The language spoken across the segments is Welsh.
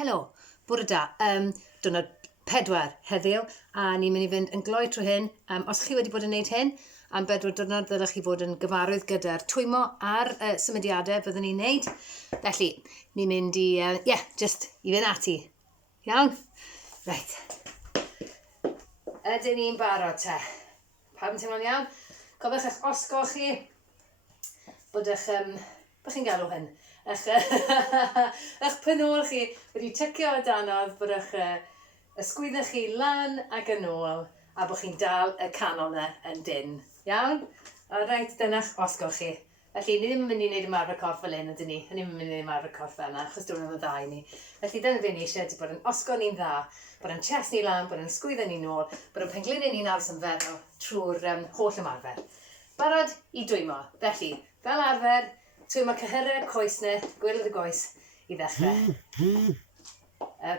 Helo, bore da. Diwrnod 4 heddiw, a ni'n mynd I fynd yn gloi trwy hyn. Os chi wedi bod yn gwneud hyn, am 4 diwrnod ddylech chi fod yn gyfarwydd gyda'r twymo a'r symudiadau byddwn ni'n gwneud. Felly, ni'n mynd just I fynd ati. Iawn? Reit. Ydyn ni'n barod te? Pawb yn teimlo'n iawn? Cofiwch eich osgo chi bod chi'n galw hyn. Eich penol chi wedi tycio o danodd bod eich ysgwyddau chi lan ac yn ôl a bod chi'n dal y canol yna yn dyn. Iawn? Reit, dyna'ch osgo chi. Felly, ni ddim yn mynd I wneud ymarfer corff fel hyn, ydyn ni. Ni ddim yn mynd I wneud ymarfer corff fel yna, achos diwrnod yn dda I ni. Felly, dyna fe ni eisiau ydy bod yn osgo ni'n dda, bod yn chest ni lan, bod yn ysgwyddau ni'n ôl, bod yn pengliniau ni'n aros yn feddwl trwy'r holl ymarfer. Barod I dwymo. Felly, fel arfer, twymo cyhyrau, coesnau, gwyrdd y goes I ddechrau.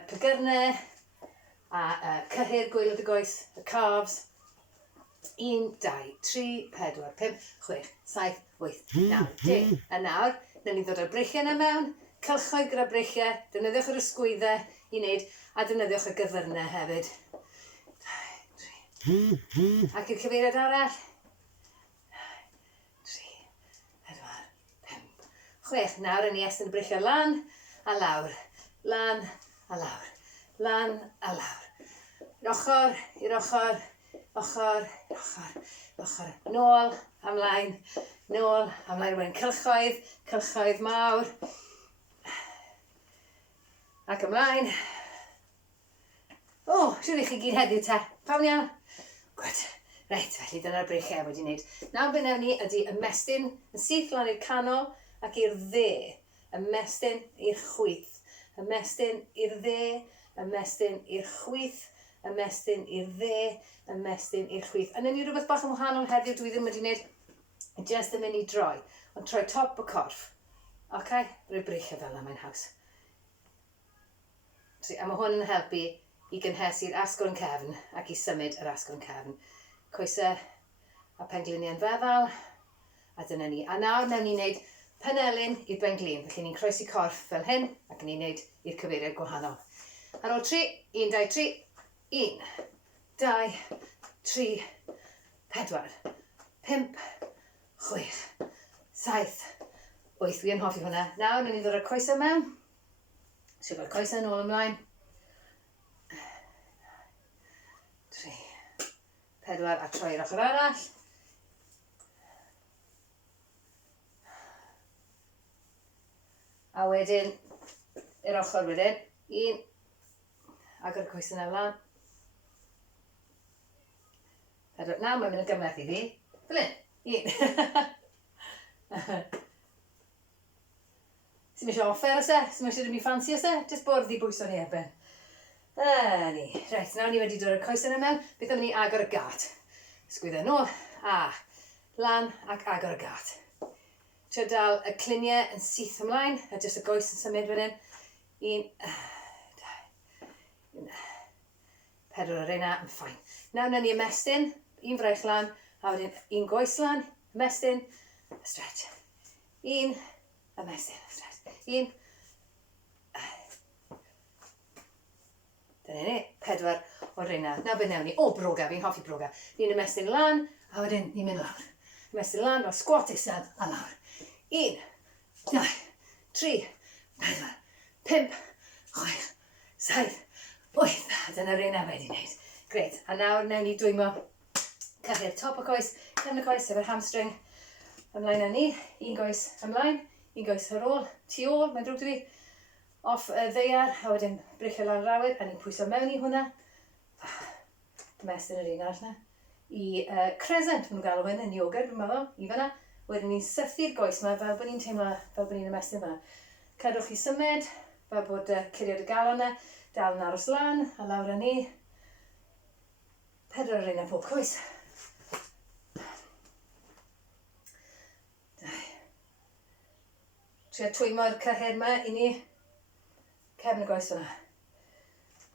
Pegyrnau a cyhyr gwyrdd y goes, y calves. 1, 2, 3, 4, 5, 6, 7, 8, 9, 10. A nawr, newn ni ddod â'r breichiau yna mewn, cylchoedd gyda breichiau, defnyddiwch yr ysgwyddau I wneud, a defnyddiwch y gyfyrnau hefyd. 2, 3. Ac i'r cyfeiriad arall. 3, 4, 5, 6. Nawr yn ni estyn y breichiau lan a lawr. Lan a lawr. Lan a lawr. Ochr i'r ochr. Ochr, ochr, ochr. Nôl, amlaen. Nôl, amlaen. Wedyn cylchoedd. Cylchoedd mawr. Ac ymlaen. O, siwr I chi gyd heddiw te. Pawn iawn? Gwyd. Reit, felly dyna'r breichiau wedi wneud. Nawr be newn ni ydy ymestyn yn syth lan i'r canol ac i'r dde. Ymestyn i'r chwith. Ymestyn i'r dde. Ymestyn i'r chwith. Ymestyn i'r dde, ymestyn i'r chwith. A newn ni rhywbeth bach yn wahanol heddiw dwi ddim wedi wneud. Just yn mynd I droi. Ond troi top y corff. OK? Rwy'r breichiau fel yna, mae'n haws. A mae hwn yn helpu I gynhesu'r asgwrn cefn ac I symud yr asgwrn cefn. Coesau a pengliniau yn feddal. A dyna ni. A nawr newn ni wneud penelyn i'r benglin. Felly ni'n croesi corff fel hyn ac ni'n wneud i'r cyfeiriad gwahanol. Ar ôl 3, 1, 2, 3. 1, 2, 3, 4, 5, 6, 7, 8. Fi yn hoffi hwnna. Nawr, newn ni ddod â'r coesau mewn. So, gael coesau yn ôl ymlaen. 3, 4, a troi i'r ochr arall. A wedyn, i'r ochr wedyn. 1, agor y coesau yna ymlaen. Nawr mae'n mynd yn gymleth I fi. Fel hyn. 1. Sy'n eisiau offer os e? Sy'n eisiau ddim I ffansi os e? Jyst bwrdd I bwyso ni erbyn. Ni. Reit, nawr ni wedi dod o'r coesau yna mewn. Beth am ni agor y gat? Sgwyddau nôl. A. Lan ac agor y gat. Trio dal y cliniau yn syth ymlaen. A jyst y goes yn symud wedyn. 1, 2, 4 o'r una yn ffain. Nawr newn ni ymestyn. 1 fraich lan. A wedyn 1 goes lan. Ymestyn. Stretch. 1. Ymestyn. Stretch. 1. Dyna ni. 4 o'r una. Nawr be newn ni. O, broga. Fi'n hoffi broga. Ni'n ymestyn lan. A wedyn ni'n mynd lawr. Ymestyn lan. Fel squat isel. A lawr. 1. 2. 3. 4. 5. 6. 7. 8. Dyna'r un a wedi wneud. Gret. A nawr newn ni dwymo cyhyr top y coes, cefn y coes, efo'r hamstring. Ymlaen â ni. 1 goes ymlaen. 1 goes ar ôl. Tu ôl, mae'n drwg dy fi. Off y ddeiar. A wedyn breichio lan yr awyr. A ni'n pwyso mewn I hwnna. Mestyn yr un arall na. I crescent, maen nhw'n galw hyn yn yoga, dwi'n meddwl. I fyna. Wedyn ni'n sythu'r goes yma fel bod ni'n teimlo, fel bod ni'n ymestyn yma. Cadwch I symud. Fel bod curiad y galon yna. Dal yn aros lan, a lawr â ni. 4 o'r un a pob coes. 2. Trio twymo'r cyhyr yma I ni. Cefn y goes yna.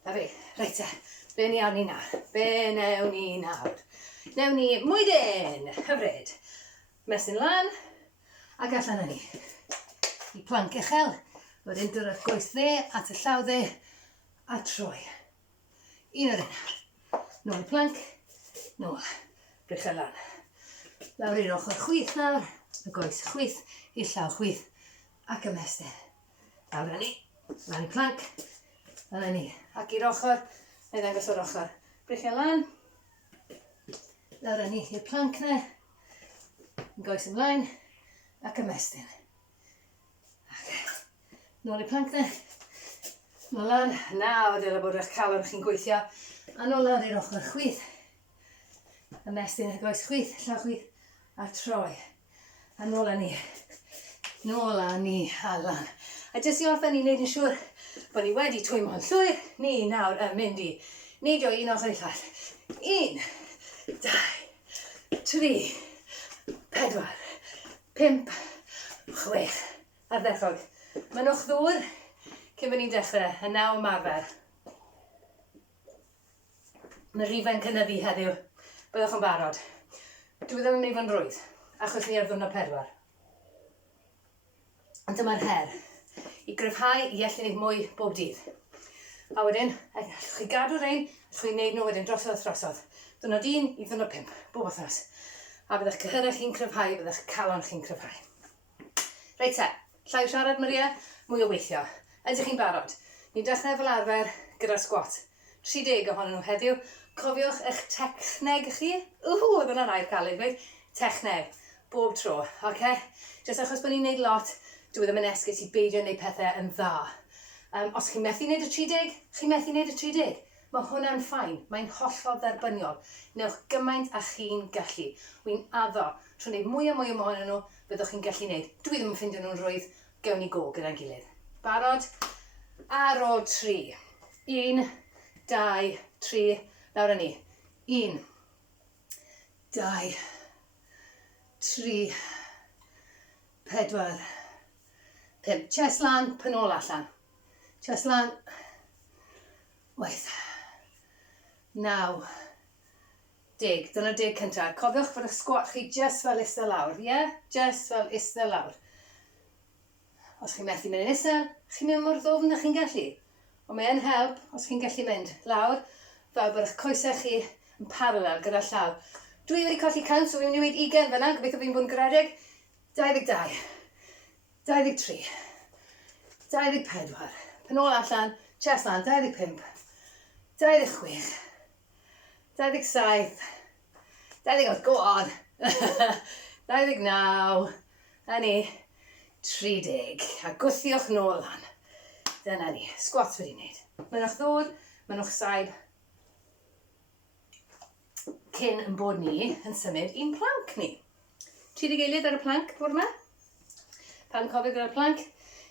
A fi, reit e. Be ni awn ni nawr? Be newn ni nawr? Newn ni mwydyn. Hyfryd. Mestyn lan. Ac allan â ni. I planc uchel. Wedyn dod o'r goes dde, at y llaw dde, a troi. Un o'r un. Nôl y planc, nôl. Brich lan. Lawr i'r ochr chwith nawr, y goes chwith, i'r llaw chwith, ac ymestyn. Lawr â ni, lan i planc, lan â ni. Ac i'r ochr, neu ddangos o'r ochr. Brich lan. Lawr â ni i'r planc na, goes ymlaen, ac ymestyn. Nôl i'r planc na, nôl lan. Nawr dyle bod eich calon chi'n gweithio, a nôl lan i'r ochr chwith. Ymestyn y goes chwith, llaw chwith, a troi. A nôl â ni. Nôl â ni, a lan. A jyst i orffen i wneud yn siŵr bod ni wedi twymo'n llwyr, ni nawr yn mynd i neidio un ochr i llall. 1, 2, 3, 4, 5, 6. Ardderchog. Mynwch ddŵr cyn bod ni'n dechrau, y naw ymarfer. Mae rhifau'n cynyddu heddiw. Byddwch yn barod. Dwi ddim yn neud fo'n rwydd, achos ni ar ddiwrnod 4. Ond dyma'r her. I gryfhau i allu wneud mwy bob dydd. A wedyn, allwch chi gadw rein, allwch chi wneud nhw wedyn drosodd. Diwrnod 1 i diwrnod 5, bob wythnos. A bydda'ch cyhyr chi'n cryfhau, bydda'ch calon chi'n cryfhau. Reit te, llai o siarad Maria, mwy o weithio. Ydych chi'n barod? Ni'n dechrau fel arfer gyda'r sgwat. 30 ohonyn nhw heddiw. Cofiwch eich techneg chi. Oedd yna'n air caled, gweud. Techneg, bob tro, oce? Jyst achos bod ni'n neud lot, dwi ddim yn esgus i beidio wneud pethau yn dda. Os chi'n methu wneud y 30, chi'n methu wneud y 30. Mae hwnna'n ffain, mae'n hollol dderbyniol. Newch gymaint a chi'n gallu. Wy'n addo, trwy wneud mwy a mwy o mohonyn nhw, byddwch chi'n gallu wneud. Dwi ddim yn ffindio nhw'n rwydd, gewn ni go gyda'n gilydd. Barod? Ar ôl 3. 1, 2, 3, lawr â ni. 1, 2, 3, 4, 5. Chest lan, penol allan. Chest lan. 8, 9, 10. Dyna 10 cyntaf. Cofiwch bod y sgwat chi just fel ista lawr, ie? Just fel ista lawr. Os chi'n methu mynd yn isel, chi'n mynd mor ddofn na chi'n gallu. Ond mae'n help os chi'n gallu mynd lawr, fel bod eich coesau chi yn paralel gyda'r llaw. Dwi wedi colli count, so fi'n mynd i weid 20 fyna, gobeithio fi'n bod yn garedig. 22, 23, 24, penol allan, chest lan, 25, 26, 27, 28, go on, 29, a ni, 30, a gwthiwch nôl lan. Dyna ni, squats wedi wneud. Mynwch ddŵr, mynwch saib, cyn yn bod ni yn symud i'n planc ni. 30 geiliad ar y planc, bwr yma. Pan cofio gyda'r planc,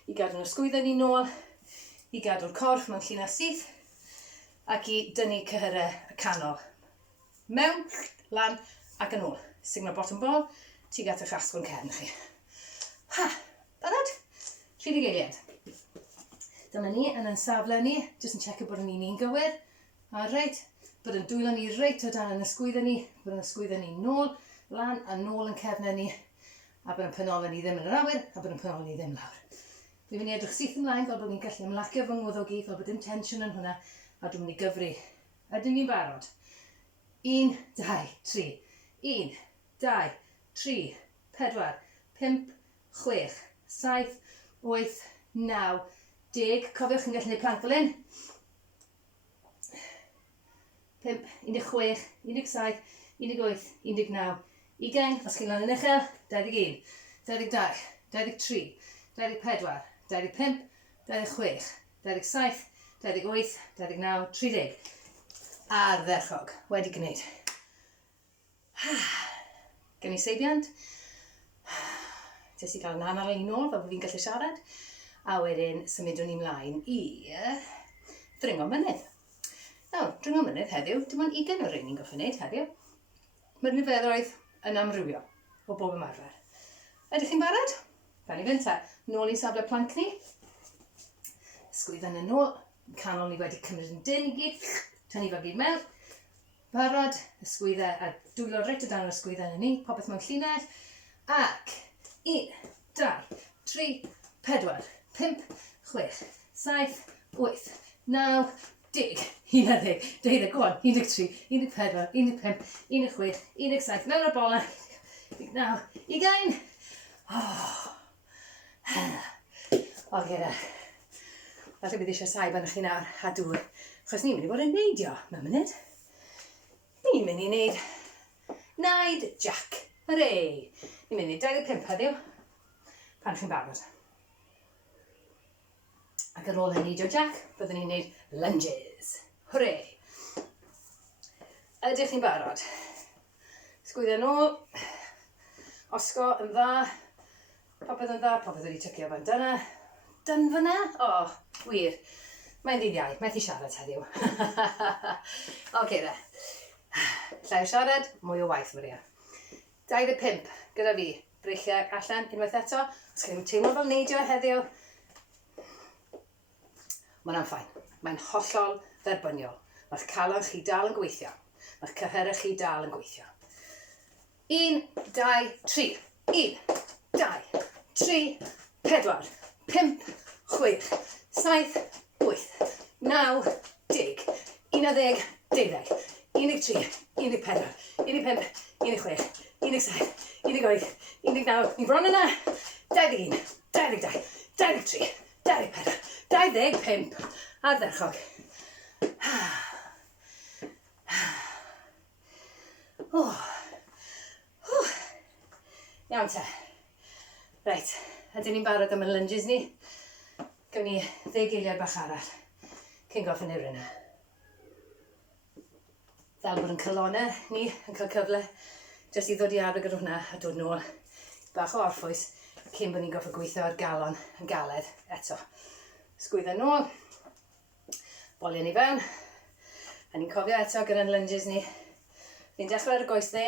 i gadw'n ysgwyddo ni nôl, i gadw'r corff mewn llun a syth, ac i dynnu cyhyrau y canol. Mewn, lan, ac yn ôl. Signal bottom ball, tuag at eich asgwrn cefn chi. Ha, barod? 30 geiliad. Dyma ni yn ein safle ni, jyst yn checio bod ni'n un gywir. A reit, bod yn dwylo ni reit o dan yn ysgwyddo ni, bod yn ysgwyddo ni nôl, lan a nôl yn cefnau ni, a bod yn penol ni ddim yn yr awyr, a bod yn penol ni ddim lawr. Dwi'n mynd i edrych syth ymlaen fel bod ni'n gallu ymlacio fy ngwddw gyd, fel bod dim tensiwn yn hwnna, a dwi'n mynd i gyfri. Ydyn ni'n barod? 1, 2, 3. 1, 2, 3, 4, 5, 6, 7, 8, 9, 10. Cofiwch chi'n gallu gwneud plank fel hyn. 5, 16, 17, 18, 19, 20. Os chi'n lan yn uchel, 21, 22, 23, 24, 25, 26, 27, 28, 29, 30. A'r dderchog. Wedi gwneud. Gen i seibiant. Tes i gael yn anal i nôl fel bod fi'n gallu siarad. A wedyn symudwn ni mlaen i ddringo mynydd. Nawr, dringo mynydd heddiw, dim ond 20 o rhain ni'n goffi wneud heddiw. Mae'r niferoedd yn amrywio o bob ymarfer. Ydych chi'n barod? Fan i fynd ta. Nôl i'n safle planc ni. Ysgwydden yn ôl. Canol ni wedi cymryd yn dyn i gyd. Tynnu fel gyd mewn. Barod. Ysgwyddau a dwylo reit o dan yr ysgwydden ni. Popeth mewn llinell. Ac 1, 2, 3, 4, 5, 6, 7, 8, 9, 10, 11, 12, go on, 13, 14, 15, 16, 17, mewn o'r bola, 19, 20. O, gyda. Falle bydd eisiau saib arnoch chi nawr a dŵr. Achos ni'n mynd i bod yn neidio mewn munud. Ni'n mynd i wneud naid jack. Hooray! Ni'n mynd i 25 heddiw. Pan chi'n barod. Ac ar ôl y neidio jack, byddwn ni'n wneud lunges. Hooray! Ydych chi'n barod? Sgwyddo nôl. Osgo yn dda. Popeth yn dda, popeth wedi tycio fan dyna. Dyn fyna? O, wir. Mae'n ddydd iau, methu siarad heddiw. Oce de. Llai o siarad, mwy o waith Maria. 25, gyda fi. Breichiau allan, unwaith eto. Os chi'n teimlo fel neidio heddiw, mae'n ffain. Mae'n hollol dderbyniol. Mae'ch calon chi dal yn gweithio. Mae'ch cyhyr chi dal yn gweithio. 1, 2, 3. 1, 2, 3, 4, 5, 6, 7, 8, 9, 10, 11, 12, 13, 14, 15, 16, 17, 18, 19, ni bron yna, 21, 22, 23, 24, 25, ar ddechrog. Iawn te. Reit, ydyn ni'n barod am y lunges ni. Gawn ni 10 eiliad bach arall. Cyn goffin i'r rynna. Fel bod yn calonau ni yn cael cyfle jyst i ddod i arfer gyda hwnna a dod nôl. Bach o orffwys cyn bod ni'n goffi gweithio ar galon yn galed eto. Sgwyddo nôl. Bolio ni fewn. A ni'n cofio eto gyda'n lunges ni. Ni'n dechrau ar y goes dde.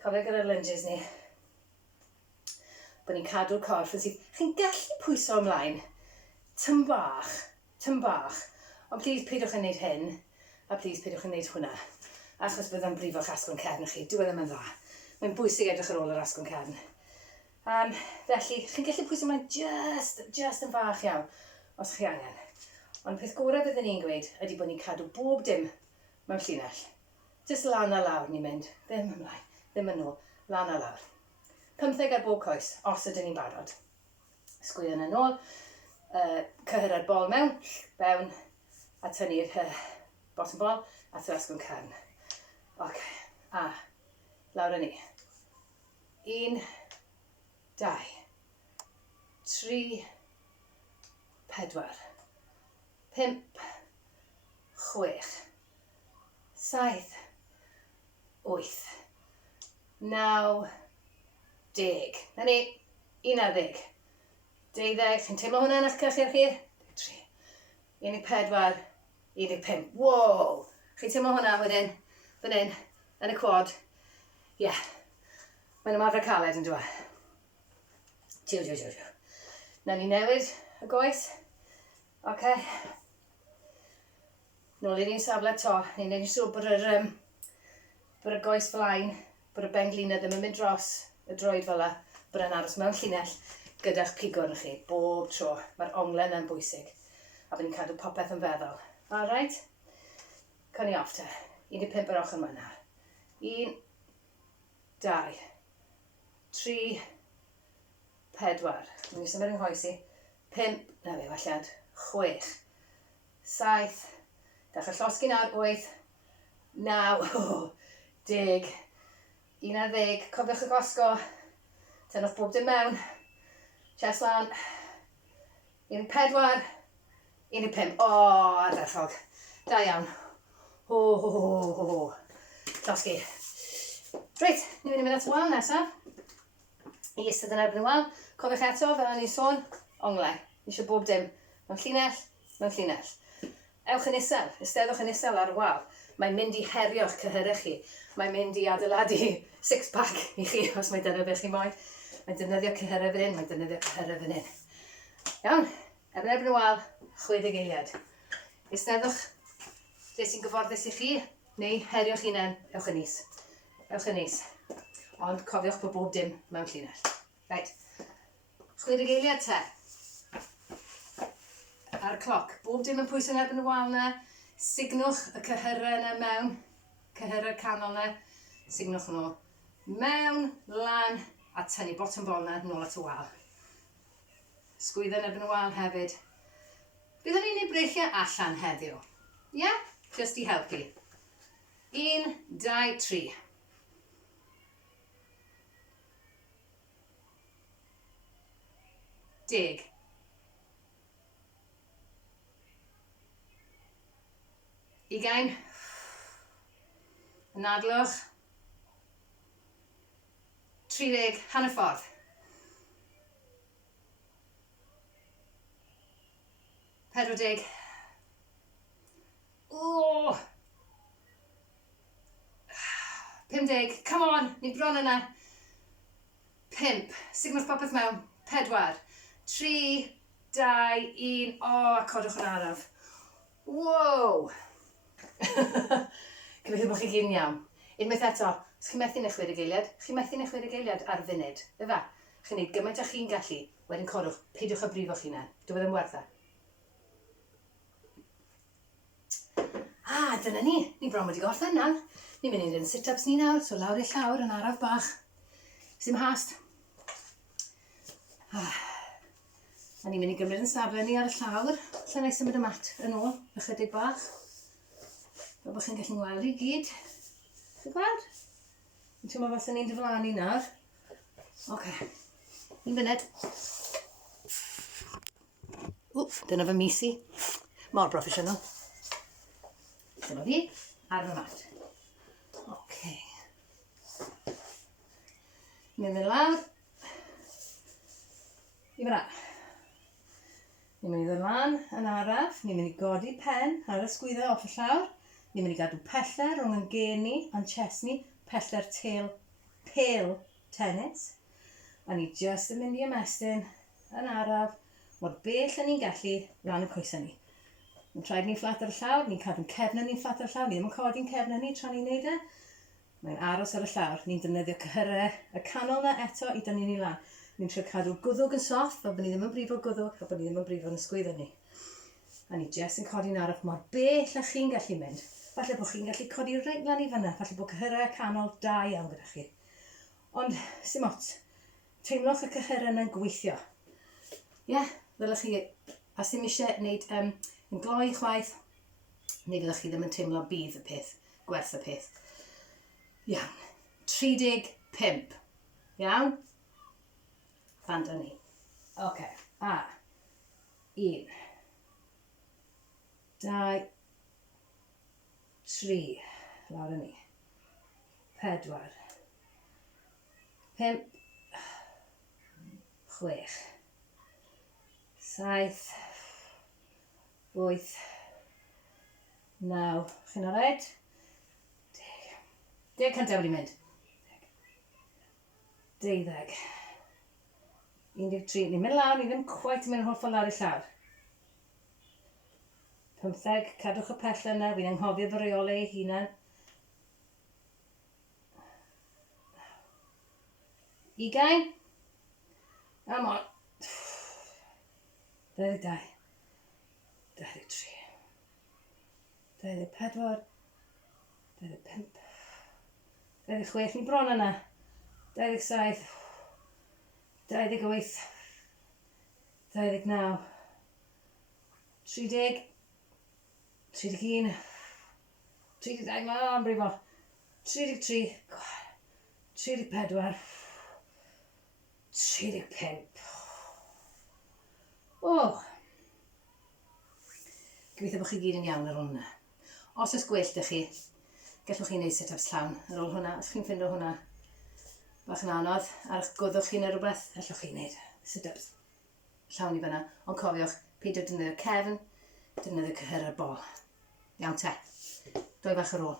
Cofio gyda'r lunges ni. Bod ni'n cadw'r corff yn sydd. Chi'n gallu pwyso ymlaen. Tym bach. Ond please peidwch yn neud hyn. A please peidwch yn neud hwnna. Achos byddai'n brifo'ch asgwrn cefn chi. Dyw e ddim yn dda. Mae'n bwysig edrych ar ôl yr asgwrn cefn. Felly, chi'n gallu pwyso ymlaen just yn fach iawn. Os chi angen. Ond peth gorau byddwn ni'n gweud ydy bod ni'n cadw bob dim mewn llinell. Just lan a lawr ni'n mynd. Ddim ymlaen. Ddim yn ôl. Lan a lawr. 15 ar bob coes, os ydyn ni'n barod. Sgwyddo yn ôl. Cyhyr ar bol mewn. Fewn. A tynnu'r bottom bol. A tynnu'r asgwrn cefn. Ok. A. Lawr yn ni. 1, 2, 3, 4, 5, 6, 7, 8, 9, 10. Na ni, 11, 12. Chi'n teimlo hwnna yn eich cyhyr chi? 13, 14, 15. Wow! Chi'n teimlo hwnna wedyn? Fan hyn, yn y quad. Ie. Mae'n ymarfer caled yn dweud. Tiw. Na ni newid y goes. Oce. Nôl i'r un safle to. Ni'n neud yn siŵr bod y goes flaen, bod y benglina ddim yn mynd dros y droed fel la, bod yn aros mewn llinell gyda'ch pigwr chi, bob tro. Mae'r onglen yn bwysig. A bod ni'n cadw popeth yn feddwl. Alright? Cwn i off te. 15 ar ochr yma. 1, 2, 3, 4. Dwi'n symud yng nghoesi. 5, na fe, falliad. 6, 7. Dechrau llosgi nawr, 8, 9, 10, 11. Cofiwch y gosgo. Tynwch bob dim mewn. Chest lan. 14, 15. O, ardderchog. Da iawn. Ho. Llosgi. Reit, ni'n mynd i fynd at y wal nesaf. I ystod yn erbyn y wal. Cofiwch eto, fel o'n i'n sôn, ongle. Ni eisiau bob dim. Mewn llinell. Ewch yn isel. Ystedwch yn isel ar y wal. Mae'n mynd i herio'ch cyhyrach chi. Mae'n mynd i adeiladu six-pack i chi, os mae dyna beth chi moyn. Mae'n defnyddio cyhyrau fan hyn, mae'n defnyddio cyhyrau fan hyn. Iawn, erbyn y wal, 60 eiliad. Ystedwch lle sy'n gyfforddus i chi, neu herio'ch hunain, ewch yn is. Ond cofiwch bod bob dim mewn llinell. Reit, 60 eiliad te. ar y cloc. Bob dim yn pwysau yn erbyn y wal na. Signwch y cyhyrau yna mewn. Cyhyrau canol na. Signwch nhw mewn, lan, a tynnu bottom bol na nôl at y wal. Sgwyddo yn erbyn y wal hefyd. Byddwn ni'n ei breichiau allan heddiw. Ia? Just i helpu. 1, 2, 3. Deg. Ugain. Nadlwch. 30, hanner ffordd. 40. O! 50, come on, ni bron yna. 5, signwch popeth mewn. 4, 3, 2, 1, o, a codwch yn araf. Wow! Gobeithio bod chi gyd yn iawn. Unwaith eto, os chi'n methu neu 60 eiliad, chi'n methu neu 60 eiliad ar funud. Efa, chi'n neud gymaint â chi'n gallu, wedyn codwch, peidiwch a brifo chi na. Dwi ddim wertha. Dyna ni. Ni bron wedi gorffen nawr. Ni'n mynd i wneud sit-ups ni nawr, so lawr i'r llawr yn araf bach. Sim hast. A ni'n mynd i gymryd yn safle ni ar y llawr. Lle na i symud y mat yn ôl, ychydig bach. Fel bod chi'n gallu gweld i gyd. Chi'n gweld? Yn teimlo fel sy'n ni'n diflannu nawr. Oce. Un funud. Dyna fy misi. Mor proffesiynol. Dyma fi ar y mat. Oce. Ni'n mynd lawr. I fyna. Ni'n mynd i ddod lan yn araf. Ni'n mynd i godi pen ar y sgwyddo off y llawr. Ni'n mynd i gadw peller rhwng yn gen ni a'n chest ni. Peller pêl tennis. A ni just yn mynd i ymestyn yn araf mor bell yn ni'n gallu lan y coesau ni. Mae'n traed ni'n fflat ar y llawr, ni'n cadw'n cefn ni'n fflat ar y llawr, ni ddim yn codi'n cefn ni tra ni'n neud e. Mae'n aros ar y llawr, ni'n defnyddio cyhyrau y canol na eto i dynnu ni lan. Ni'n trio cadw gwddwg yn soft, fel bod ni ddim yn brifo gwddwg, fel bod ni ddim yn brifo yn ysgwyddo ni. A ni jyst yn codi'n araf mor bell a chi'n gallu mynd. Falle bod chi'n gallu codi reit lan i fyna, falle bod cyhyrau canol da iawn gyda chi. Ond, sim ots, teimlwch y cyhyrau yna'n gweithio. Ie, ddylech chi, a sim eisiau gwneud yn gloi chwaith, neu fyddwch chi ddim yn teimlo bydd y peth, gwerth y peth. Iawn. 35. Iawn? Fanda ni. Oce. A. 1. 2. 3. Lawr y ni. 4. 5. 6. 7. 8. 9. Chi'n alright? 10. 10 cyntaf wedi mynd. 12. 13. Ni'n mynd lawr, ni ddim cweit yn mynd hollol lawr i llawr. 15. Cadwch y pell yna, fi'n anghofio fy reolau ei hunan. 20. Come on. 22. 23. 24. 25. 26. Ni bron yna. 27. 28. 29. 30. 31. 32. Mae'n brifo. 33. 34. 35. O! Gobeithio bod chi gyd yn iawn ar hwnna. Os oes gwell ydych chi, gallwch chi wneud sit-ups llawn ar ôl hwnna. Os chi'n ffindo hwnna bach yn anodd, ar eich gwddwch chi neu rhywbeth, allwch chi wneud sit-ups llawn i fyna. Ond cofiwch, peidio defnyddio cefn, defnyddio cyhyr ar bol. Iawn te. 2 fach ar ôl.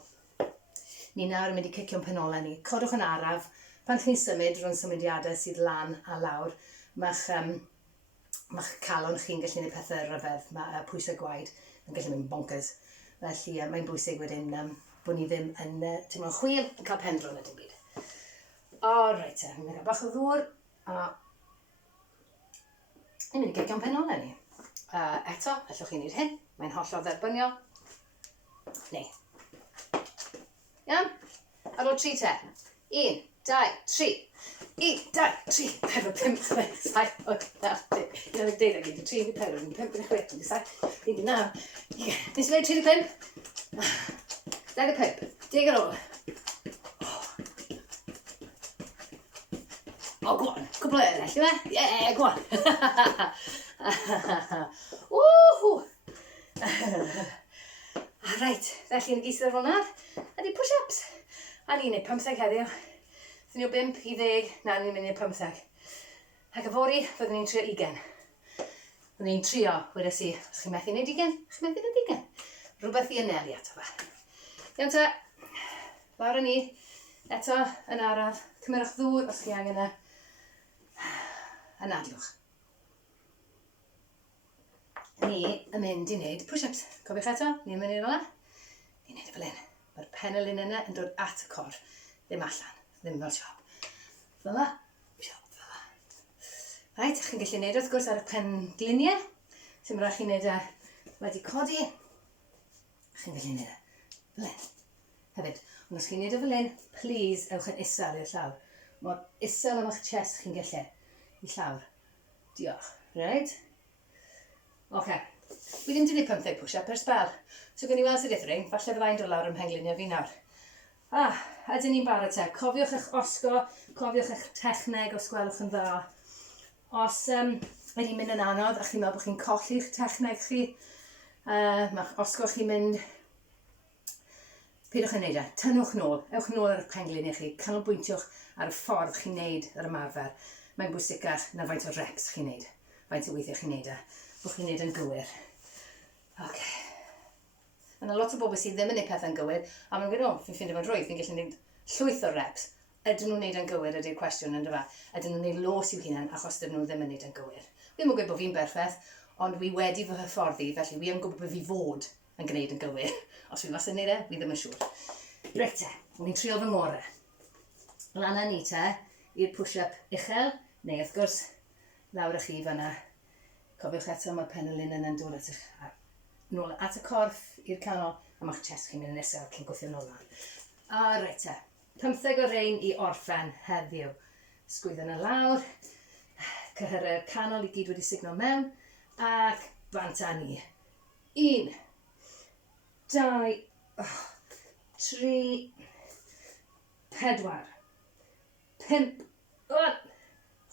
Ni nawr yn mynd i cicio'n penolau ni. Codwch yn araf. Pan chi'n symud rhwng symudiadau sydd lan a lawr, mae'ch calon chi'n gallu gwneud pethau rhyfedd. Mae pwysau gwaed yn gallu mynd bonkers. Felly mae'n bwysig wedyn bod ni ddim yn teimlo'n chwil yn cael pendron ydym byd. O, reit te. Mi'n mynd i gael bach o ddŵr. A ni'n mynd i gicio'n penolau ni. Eto, allwch chi'n gwneud hyn. Mae'n hollol dderbyniol. Neu. Iawn? Ar ôl 3 te. 1, 2, 3. 1, 2, 3, 4, 5, 6, 7, 8, 9, 10, 11, 12, 13, 14, 15, 16, 17, 18, 19, 20. Nes i wneud 35? 25. 10 ar ôl. O, go on. Cwbl o eraill, yw e? Ie, go on. Woohoo! Reit, felly yn gysedd ar hwnna, ydy push-ups. A ni'n neud 15 heddiw. Fydden ni'n 5 i 10, na ni'n mynd i'r 15. Ac y fori, fydden ni'n trio 20. Fydden ni'n trio, wedes i, os chi'n methu wneud 20, chi'n methu wneud 20. Rhywbeth i anelu ato fe. Iawn te, lawr ni, eto yn araf, cymerwch ddŵr os chi angen e. Anadlwch. Ni yn mynd i wneud push-ups. Cofiwch eto, ni'n mynd i'r ola. Ni'n wneud y fel hyn. Mae'r penolin yna yn dod at y cor, ddim allan, ddim fel siop. Fel la, siop, fel la. Reit, chi'n gallu wneud wrth gwrs ar y pengliniau. Sy'n rhaid chi'n wneud e wedi codi. Chi'n gallu wneud e fel hyn. Hefyd, ond os chi'n wneud e fel hyn, please ewch yn isel i'r llawr. Mor isel am eich chest chi'n gallu i llawr. Diolch. Reit? Oce. Wi ddim wedi gwneud 15 push-up per sbel. So gen i weld sydd ddithring, falle fyddai'n dod lawr ym mhengliniau fi nawr. Ydyn ni'n barod te. Cofiwch eich osgo, cofiwch eich techneg os gwelwch yn dda. Os ydy'n mynd yn anodd a chi'n meddwl bod chi'n colli'ch techneg chi, mae'ch osgo chi'n mynd... Pidwch yn neud e. Tynnwch nôl. Ewch nôl ar y pengliniau chi. Canolbwyntiwch ar y ffordd chi'n neud ar ymarfer. Mae'n bwysicach na faint o reps chi'n neud. Faint o weithiau chi'n neud e. Bod chi'n neud yn gywir. Ok. Yna lot o bobl sydd ddim yn neud pethau'n gywir, a mae'n gweud, fi'n ffindio fo'n rwydd, fi'n gallu neud llwyth o reps. Ydyn nhw'n neud yn gywir ydy'r cwestiwn yn dyfa. Ydyn nhw'n neud los i'w hunan achos dyn nhw ddim yn neud yn gywir. Fi ddim yn gweud bod fi'n berffaith, ond wi wedi fy hyfforddi, felly wi yn gwybod bod fi fod yn gwneud yn gywir. Os fi fas yn neud e, fi ddim yn siŵr. Reit te, ni'n trio fy ngorau. Lan ni te, i'r push-up uchel, neu wrth gwrs, lawr chi fanna. Cofiwch eto mae'r penolin yna'n dod at eich nôl at y corff i'r canol, a mae'ch chest chi'n mynd yn isel cyn gwthio nôl lan. A reit te, 15 o rein i orffen heddiw. Sgwyddo yna lawr, cyhyr y canol i gyd wedi signo mewn, ac bant â ni. 1, 2, 3, 4, 5,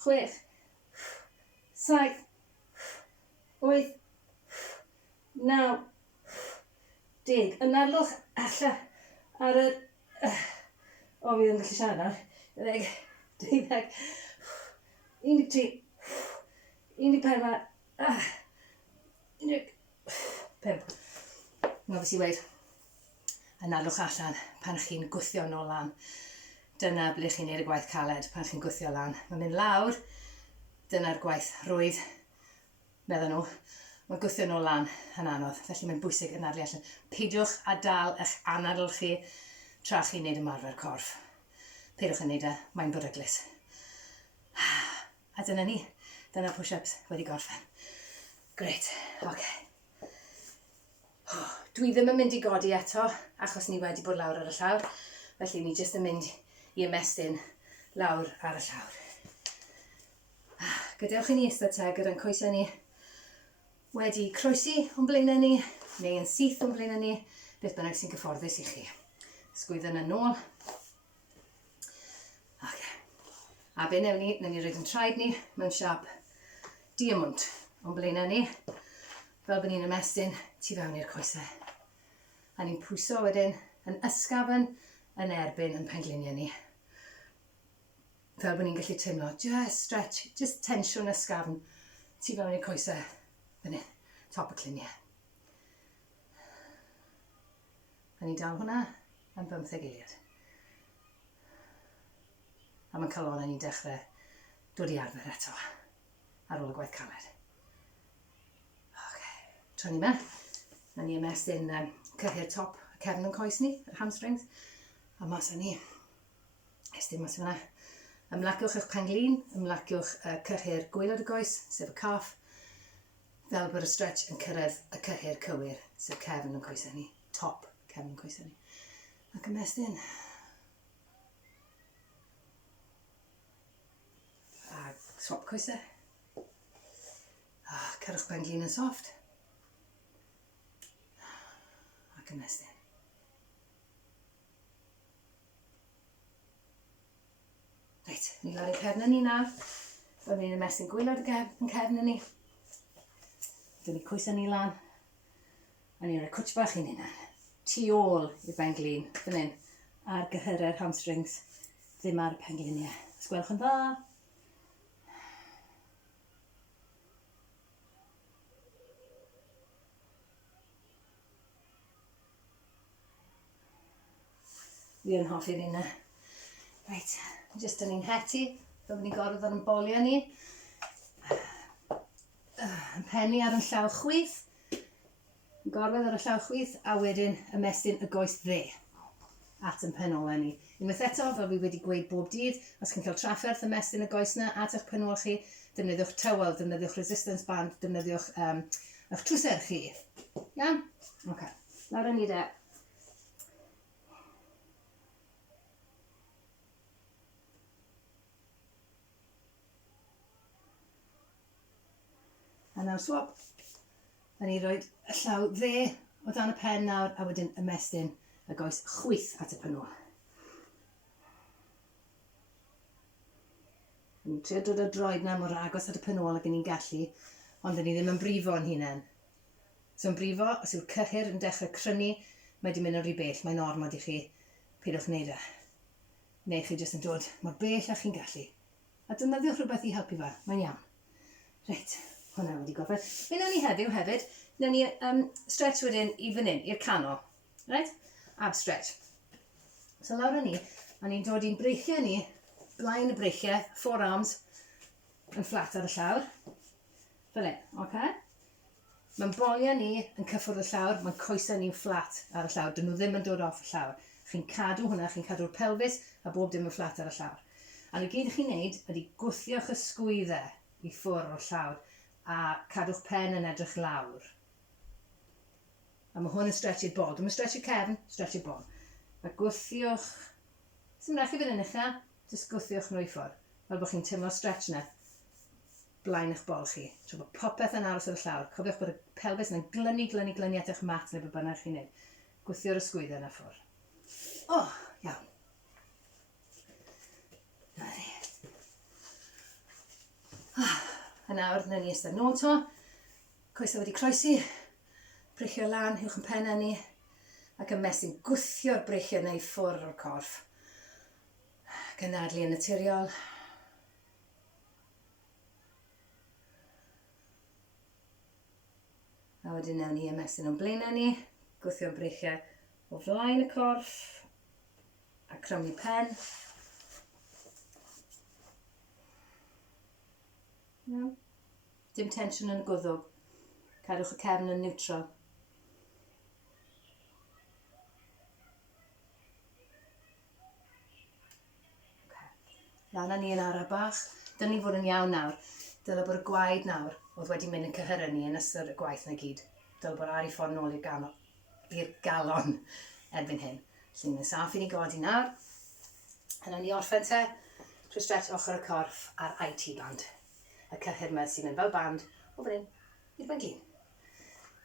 6, 7, 8, 9, 10. Ynadlwch allan ar y... O, fi ddim yn gallu siarad nawr. 10, 12, 13, 14, 15. Mae beth i weid. Ynadlwch allan pan chi'n gwthio nôl lan. Dyna ble chi'n neud y gwaith caled pan chi'n gwthio lan. Mae'n mynd lawr. Dyna'r gwaith rwydd. Meddwl nhw. Mae gwthio nôl lan yn anodd, felly mae'n bwysig yn anadlu allan. Peidiwch a dal eich anadl chi tra chi'n neud ymarfer corff. Peidiwch yn neud e, mae'n beryglus. A dyna ni. Dyna push-ups wedi gorffen. Grêt, oce. Dwi ddim yn mynd i godi eto, achos ni wedi bod lawr ar y llawr. Felly ni jyst yn mynd i ymestyn lawr ar y llawr. Gadewch i ni eistedd te gyda'n coesau ni wedi croesi o'n blaenau ni, neu yn syth o'n blaenau ni, beth bynnag sy'n gyfforddus i chi. Sgwyddo yna nôl. Okay. A be newn ni roed yn traed ni mewn siap diamwnt o'n blaenau ni, fel bod ni'n ymestyn tu fewn i'r coesau. A ni'n pwyso wedyn yn ysgafn yn erbyn yn pengliniau ni. Fel bod ni'n gallu teimlo, just stretch, just tensiwn ysgafn tu fewn i'r coesau. Fyny, top y cliniau. A ni'n dal hwnna am 15 eiliad. A mae'n calon a ni'n dechrau dod i arfer eto ar ôl y gwaith caled. Tra ni yma, na ni ymestyn cyhyr top y cefn yn coes ni, y hamstrings, a mas â ni. Estyn mas yma. Ymlaciwch eich penglin, ymlaciwch cyhyr gwaelod y goes, sef y caff. fel bod y stretch yn cyrraedd y cyhyr cywir, sef cefn yn coesau ni, top cefn yn coesau ni. Ac ymestyn. A swap coesau. A cyrwch ben glin yn soft. Ac ymestyn. Reit, ni lawr i'n cefn ni nawr. Fel ni'n ymestyn gwylod yn cefn ni. Dyna ni coesau ni lan. A ni'n rhoi cwtch bach i'n hynna. Tu ôl i'r ben glin, fan hyn. A'r gyhyrau'r hamstrings, ddim ar y pengliniau. Os gwelwch yn dda. Fi yn hoffi'r hynna. Reit, jyst yn ni'n heti, fel ni'n gorfod ar yn bolio ni. Yn penni ar yn llaw chwith. Gorfod ar y llaw chwith, a wedyn ymestyn y goes dde at yn penolau ni. Unwaith eto, fel fi wedi gweud bob dydd, os chi'n cael trafferth ymestyn y goes yna at eich penol chi, defnyddiwch tywel, defnyddiwch resistance band, defnyddiwch eich trwser chi. Iawn? Ok, nawr ni de. A nawr swap. Da ni rhoi y llaw dde o dan y pen nawr a wedyn ymestyn y goes chwith at y penol. Ni'n trio dod o droed na mor agos at y penol ag ni'n gallu, ond da ni ddim yn brifo yn hunain. So yn brifo, os yw'r cyhyr yn dechrau crynu, mae di mynd yn rhy bell, mae'n ormod i chi, pidwch wneud e. Neu chi jyst yn dod mor bell a chi'n gallu. A defnyddiwch rhywbeth i helpu fe, mae'n iawn. Reit. Hwna wedi gofod. Fe nawn ni heddiw hefyd, nawn ni stretch wedyn i fan hyn, i'r canol. Right? Ab stretch. So lawr ni, a ni'n dod i'n breichiau ni, blaen y breichiau, forearms, yn fflat ar y llawr. Fel hyn, ok? Mae'n boliau ni yn cyffwrdd y llawr, mae'n coesau ni'n fflat ar y llawr, dyn nhw ddim yn dod off y llawr. Chi'n cadw hwnna, chi'n cadw'r pelfis, a bob dim yn fflat ar y llawr. A y gyd chi'n neud ydy gwthio'ch ysgwyddau i ffwrdd o'r llawr, a cadw'ch pen yn edrych lawr. A mae hwn yn stretch i'r bol. Dwi'n stretch i'r cefn, stretch i'r bol. A gwthiwch, sy'n rhaid i fynd yn eich na, jyst gwthiwch nhw i ffwrdd. Fel bod chi'n teimlo'r stretch na blaen eich bol chi. Tra bod popeth yn aros ar y llawr. Cofiwch bod y pelfis yn glynu at eich mat neu bod bynnag chi'n neud. Gwthio'r ysgwyddau yna ffwrdd. O, iawn. Na ni. A nawr, na ni ystod nôl to. Coesau wedi croesi. Breichio lan, uwch yn penna ni. Ac ymestyn gwthio'r breichio neu ffwrdd o'r corff. Gynadlu yn naturiol. A wedyn nawn ni ymestyn o'n blaenau ni. Gwthio'r breichio o flaen y corff. A crymu pen. No. Dim tensiwn yn y gwddwg. Cadwch y cefn yn neutral. Lan ni yn ara bach. Dyna ni fod yn iawn nawr. Dyle bod y gwaed nawr oedd wedi mynd yn cyhyr ni yn ystod y gwaith na gyd. Dyle bod ar ei ffordd nôl i'r galon erbyn hyn. Felly ni'n saff i ni godi nawr. A nawn ni orffen te trwy stretch ochr y corff a'r IT band. Y cyhyr yma sy'n mynd fel band o fan hyn i'r ben glin.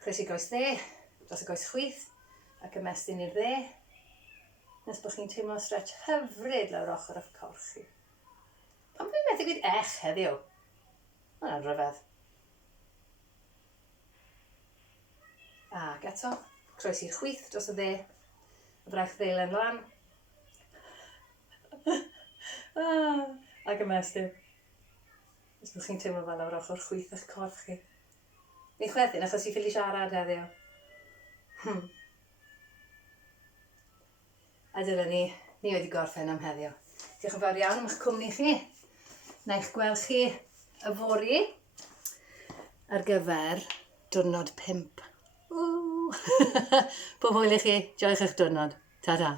Croesi goes dde, dros y goes chwith, ac ymestyn i'r dde. Nes bod chi'n teimlo stretch hyfryd lawr ochr y corff chi. Pan fi'n methu gweud heddiw? Mae'n rhyfedd. Ac eto, croesi'r chwith dros y dde, y braich ddeilen lan. Ac ymestyn. Os byddwch chi'n teimlo fel lawr ochr chwith eich corff chi. Ni'n chwerthin achos i ffili siarad heddiw. A dyna ni wedi gorffen am heddiw. Diolch yn fawr iawn am eich cwmni chi. Na eich gweld chi yfori ar gyfer diwrnod 5. Pob hwyl i chi, joiwch eich diwrnod. Ta-ta.